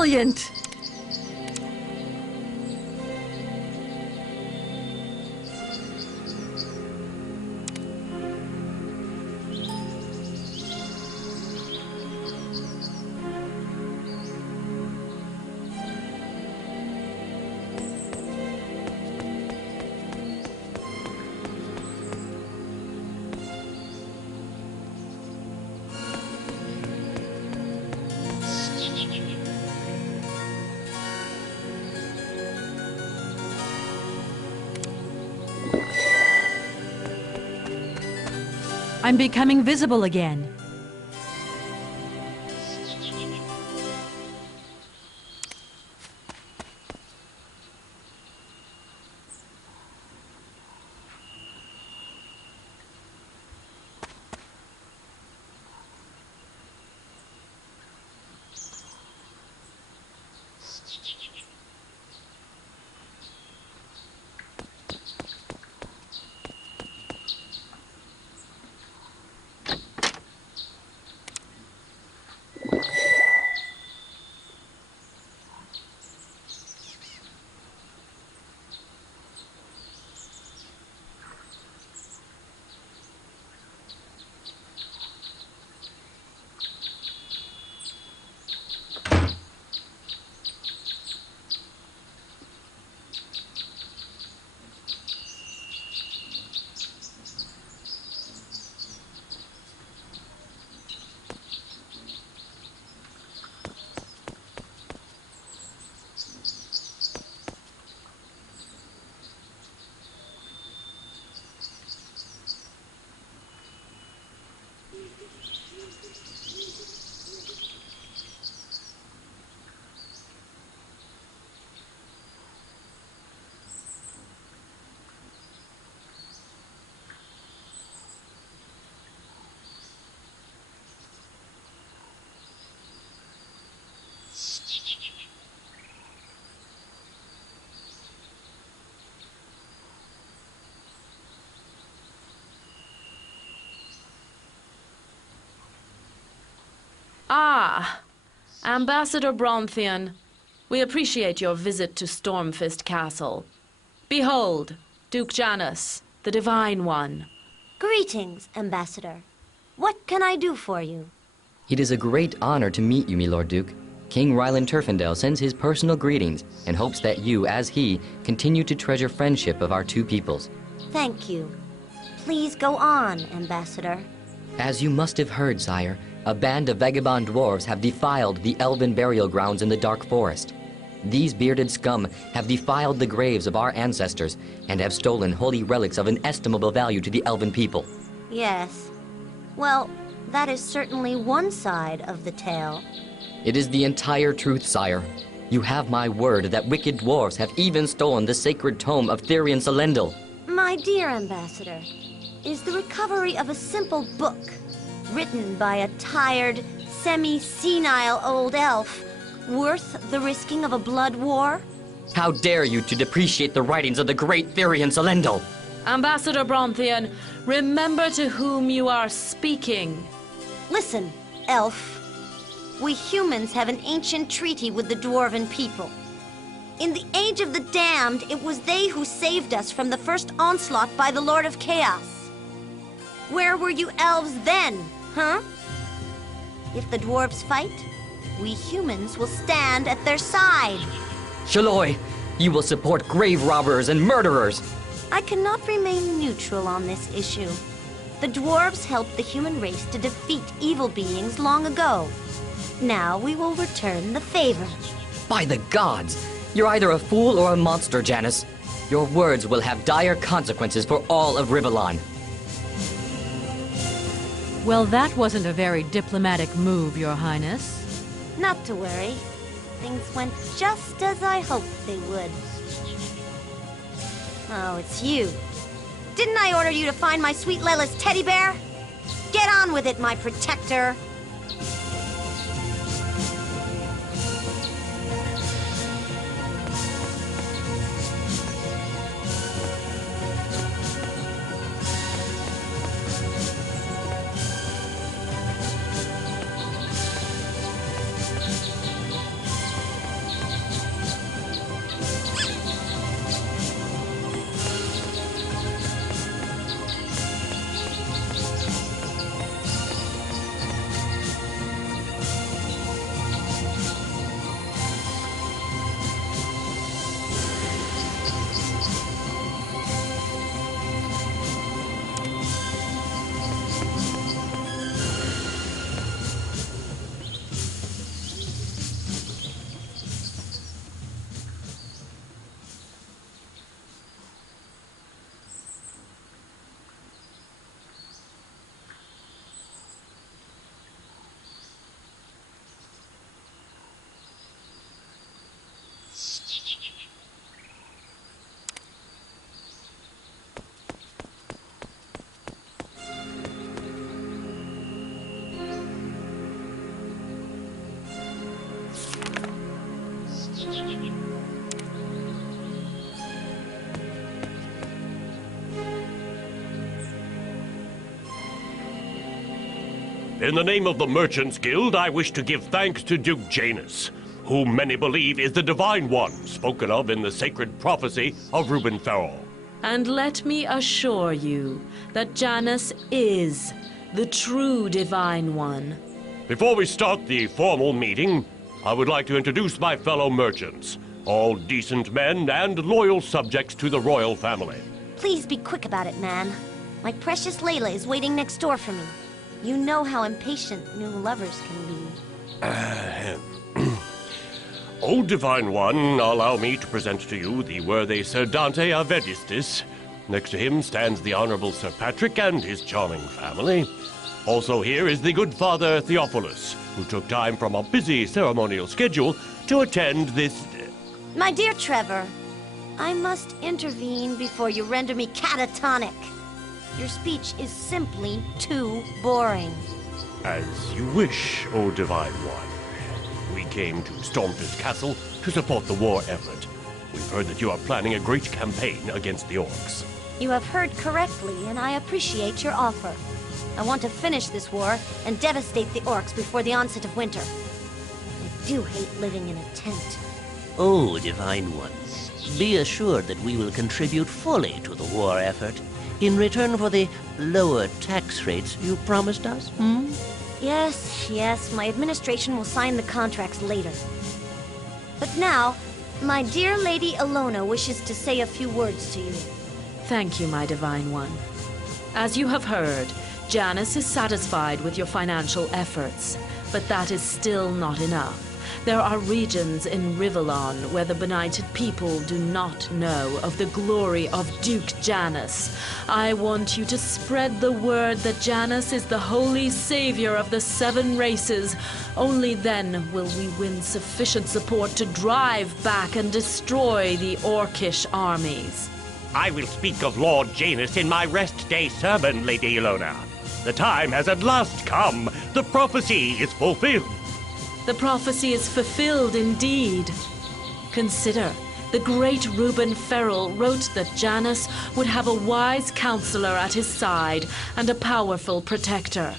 Brilliant! I'm becoming visible again. Ah, Ambassador Bronthian, we appreciate your visit to Stormfist Castle. Behold, Duke Janus, the Divine One. Greetings, Ambassador. What can I do for you? It is a great honor to meet you, my Lord Duke. King Ryland Turfendale sends his personal greetings and hopes that you, as he, continue to treasure friendship of our two peoples. Thank you. Please go on, Ambassador. As you must have heard, sire, a band of vagabond dwarves have defiled the elven burial grounds in the dark forest. These bearded scum have defiled the graves of our ancestors and have stolen holy relics of inestimable value to the elven people. Yes. Well, that is certainly one side of the tale. It is the entire truth, sire. You have my word that wicked dwarves have even stolen the sacred tome of Therian Selendil. My dear Ambassador, is the recovery of a simple book written by a tired, semi-senile old elf worth the risking of a blood war? How dare you to depreciate the writings of the great Therian Selendil? Ambassador Bronthian, remember to whom you are speaking. Listen, elf. We humans have an ancient treaty with the dwarven people. In the Age of the Damned, it was they who saved us from the first onslaught by the Lord of Chaos. Where were you elves then, huh? If the dwarves fight, we humans will stand at their side. Shaloi, you will support grave robbers and murderers. I cannot remain neutral on this issue. The dwarves helped the human race to defeat evil beings long ago. Now we will return the favor. By the gods! You're either a fool or a monster, Janus. Your words will have dire consequences for all of Rivellon. Well, that wasn't a very diplomatic move, Your Highness. Not to worry. Things went just as I hoped they would. Oh, it's you. Didn't I order you to find my sweet Leila's teddy bear? Get on with it, my protector. In the name of the Merchants Guild, I wish to give thanks to Duke Janus, whom many believe is the Divine One, spoken of in the sacred prophecy of Reuben Farrell. And let me assure you that Janus is the true Divine One. Before we start the formal meeting, I would like to introduce my fellow merchants, all decent men and loyal subjects to the royal family. Please be quick about it, man. My precious Layla is waiting next door for me. You know how impatient new lovers can be. O Divine One, allow me to present to you the worthy Sir Dante Avedistis. Next to him stands the Honorable Sir Patrick and his charming family. Also here is the good Father Theophilus, who took time from a busy ceremonial schedule to attend this... My dear Trevor, I must intervene before you render me catatonic. Your speech is simply too boring. As you wish, O Divine One. We came to Stormfist Castle to support the war effort. We've heard that you are planning a great campaign against the orcs. You have heard correctly, and I appreciate your offer. I want to finish this war and devastate the orcs before the onset of winter. I do hate living in a tent. Oh, Divine Ones, be assured that we will contribute fully to the war effort in return for the lower tax rates you promised us, Yes, my administration will sign the contracts later. But now, my dear Lady Ilona wishes to say a few words to you. Thank you, my Divine One. As you have heard, Janus is satisfied with your financial efforts, but that is still not enough. There are regions in Rivellon where the benighted people do not know of the glory of Duke Janus. I want you to spread the word that Janus is the holy savior of the 7 races. Only then will we win sufficient support to drive back and destroy the Orcish armies. I will speak of Lord Janus in my rest day sermon, Lady Ilona. The time has at last come. The prophecy is fulfilled. The prophecy is fulfilled indeed. Consider, the great Reuben Farrell wrote that Janus would have a wise counselor at his side and a powerful protector.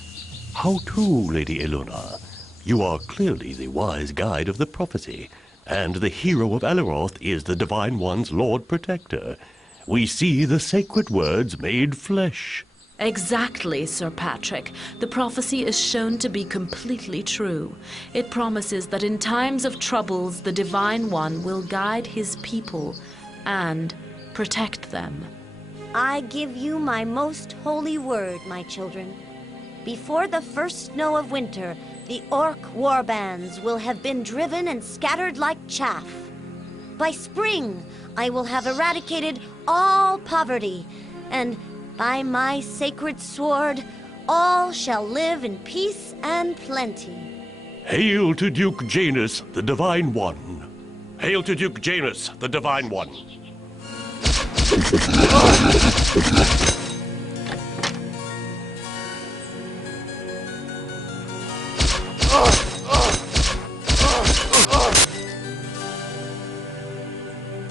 How true, Lady Ilona. You are clearly the wise guide of the prophecy, and the hero of Alleroth is the Divine One's Lord Protector. We see the sacred words made flesh. Exactly, Sir Patrick. The prophecy is shown to be completely true. It promises that in times of troubles, the Divine One will guide his people and protect them. I give you my most holy word, my children. Before the first snow of winter, the orc warbands will have been driven and scattered like chaff. By spring, I will have eradicated all poverty, and by my sacred sword, all shall live in peace and plenty. Hail to Duke Janus, the Divine One. Hail to Duke Janus, the Divine One.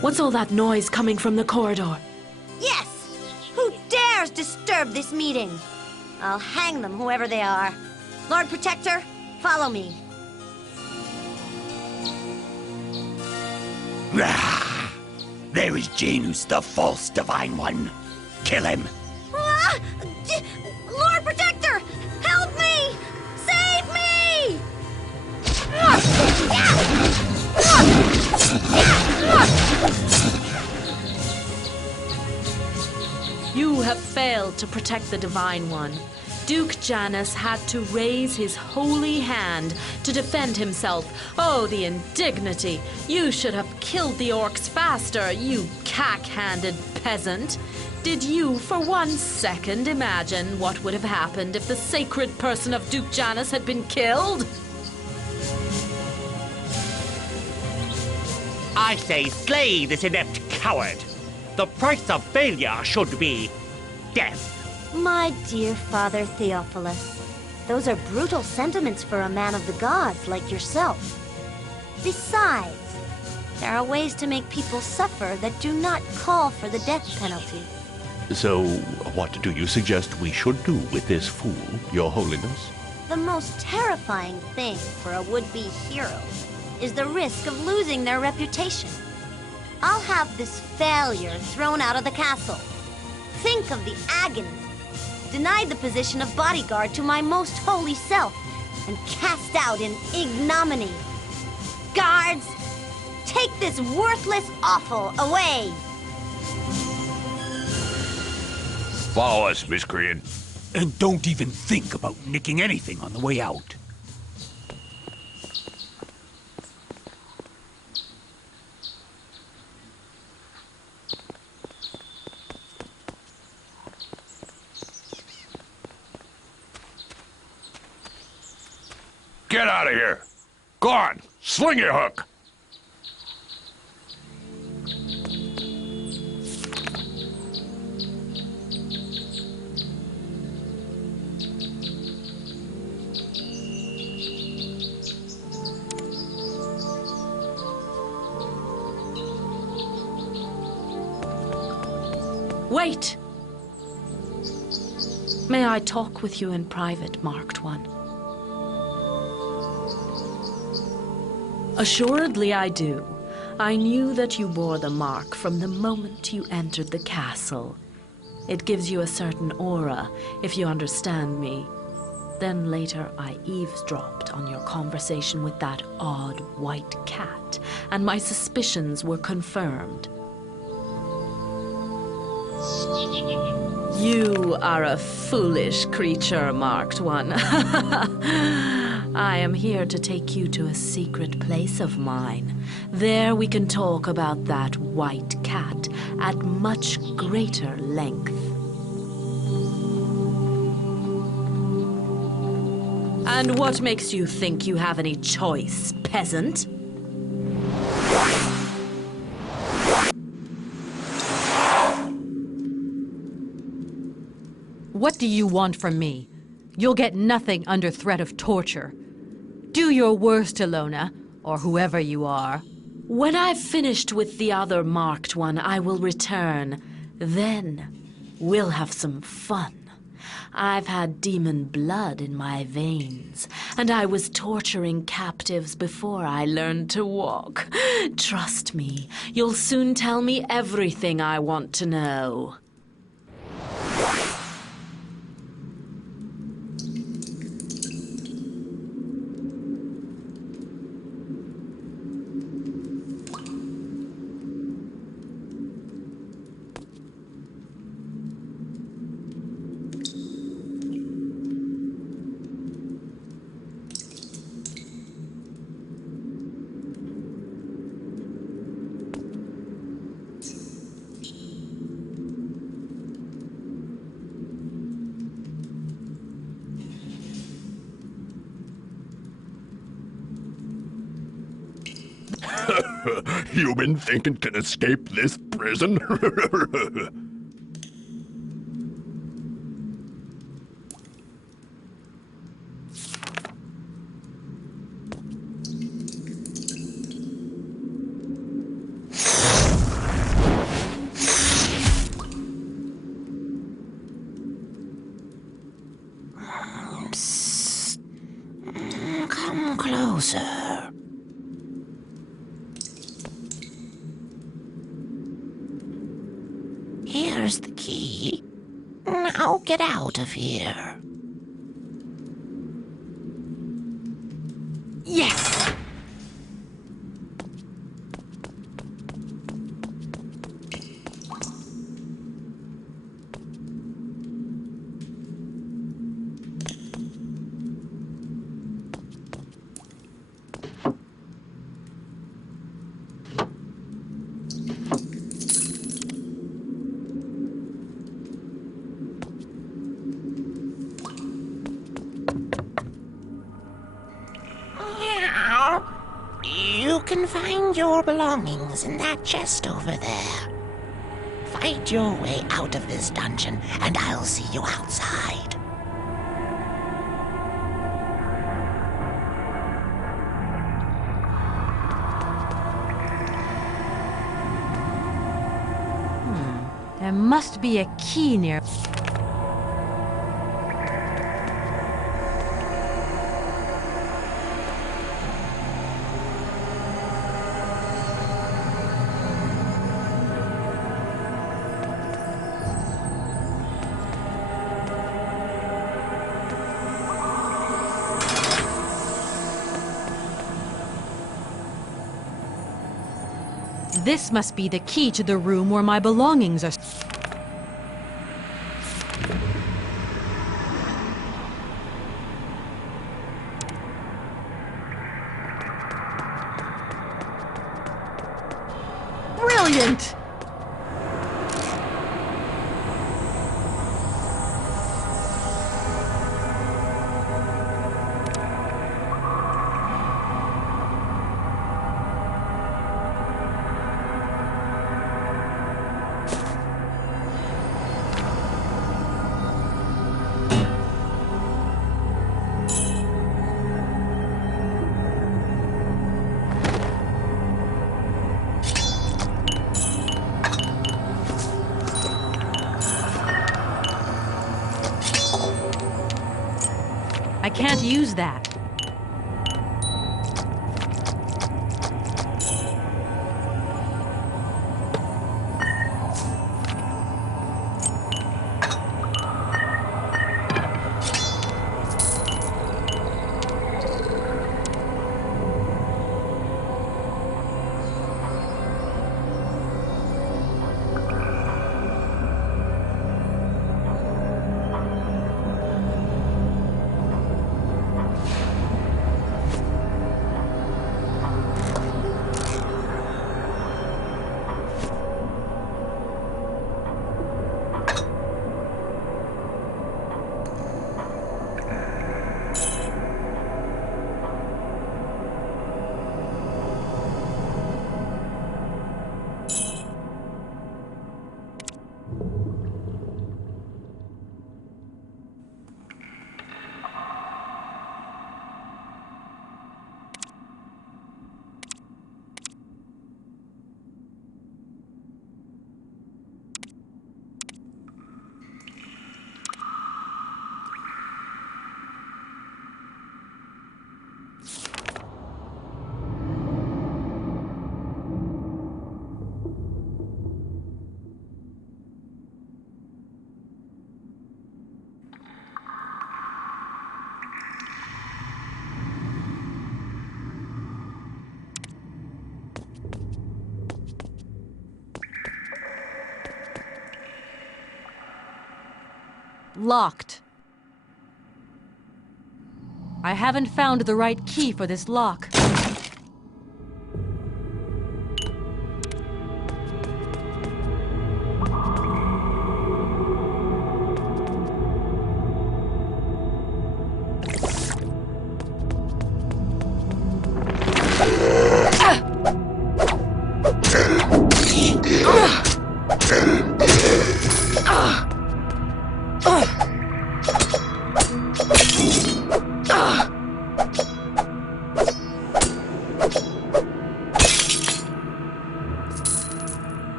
What's all that noise coming from the corridor? Yes! Who dares disturb this meeting? I'll hang them, whoever they are. Lord Protector, follow me. Rah! There is Janus, the false Divine One. Kill him. Ah! Lord Protector, help me! Save me! You have failed to protect the Divine One. Duke Janus had to raise his holy hand to defend himself. Oh, the indignity! You should have killed the orcs faster, you cack-handed peasant. Did you, for 1 second, imagine what would have happened if the sacred person of Duke Janus had been killed? I say slay this inept coward. The price of failure should be death. My dear Father Theophilus, those are brutal sentiments for a man of the gods like yourself. Besides, there are ways to make people suffer that do not call for the death penalty. So, what do you suggest we should do with this fool, Your Holiness? The most terrifying thing for a would-be hero is the risk of losing their reputation. I'll have this failure thrown out of the castle. Think of the agony. Denied the position of bodyguard to my most holy self, and cast out in ignominy. Guards, take this worthless offal away! Follow us, miscreant. And don't even think about nicking anything on the way out. Get out of here! Go on, sling your hook! Wait! May I talk with you in private, Marked One? Assuredly I do. I knew that you bore the mark from the moment you entered the castle. It gives you a certain aura, if you understand me. Then later I eavesdropped on your conversation with that odd white cat, and my suspicions were confirmed. You are a foolish creature, Marked One. I am here to take you to a secret place of mine. There we can talk about that white cat at much greater length. And what makes you think you have any choice, peasant? What do you want from me? You'll get nothing under threat of torture. Do your worst, Ilona, or whoever you are. When I've finished with the other Marked One, I will return. Then we'll have some fun. I've had demon blood in my veins, and I was torturing captives before I learned to walk. Trust me, you'll soon tell me everything I want to know. Human thinking can escape this prison? Psst. Come closer. Here's the key. Now get out of here. Yes! You can find your belongings in that chest over there. Fight your way out of this dungeon, and I'll see you outside. There must be a key near... This must be the key to the room where my belongings are. Brilliant! I can't use that. Locked. I haven't found the right key for this lock.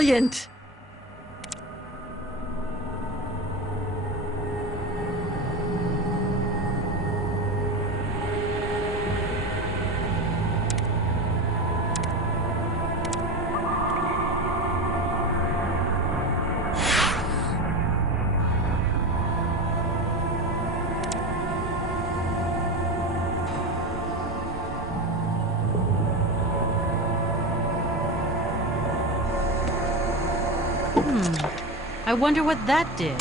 brilliant! I wonder what that did.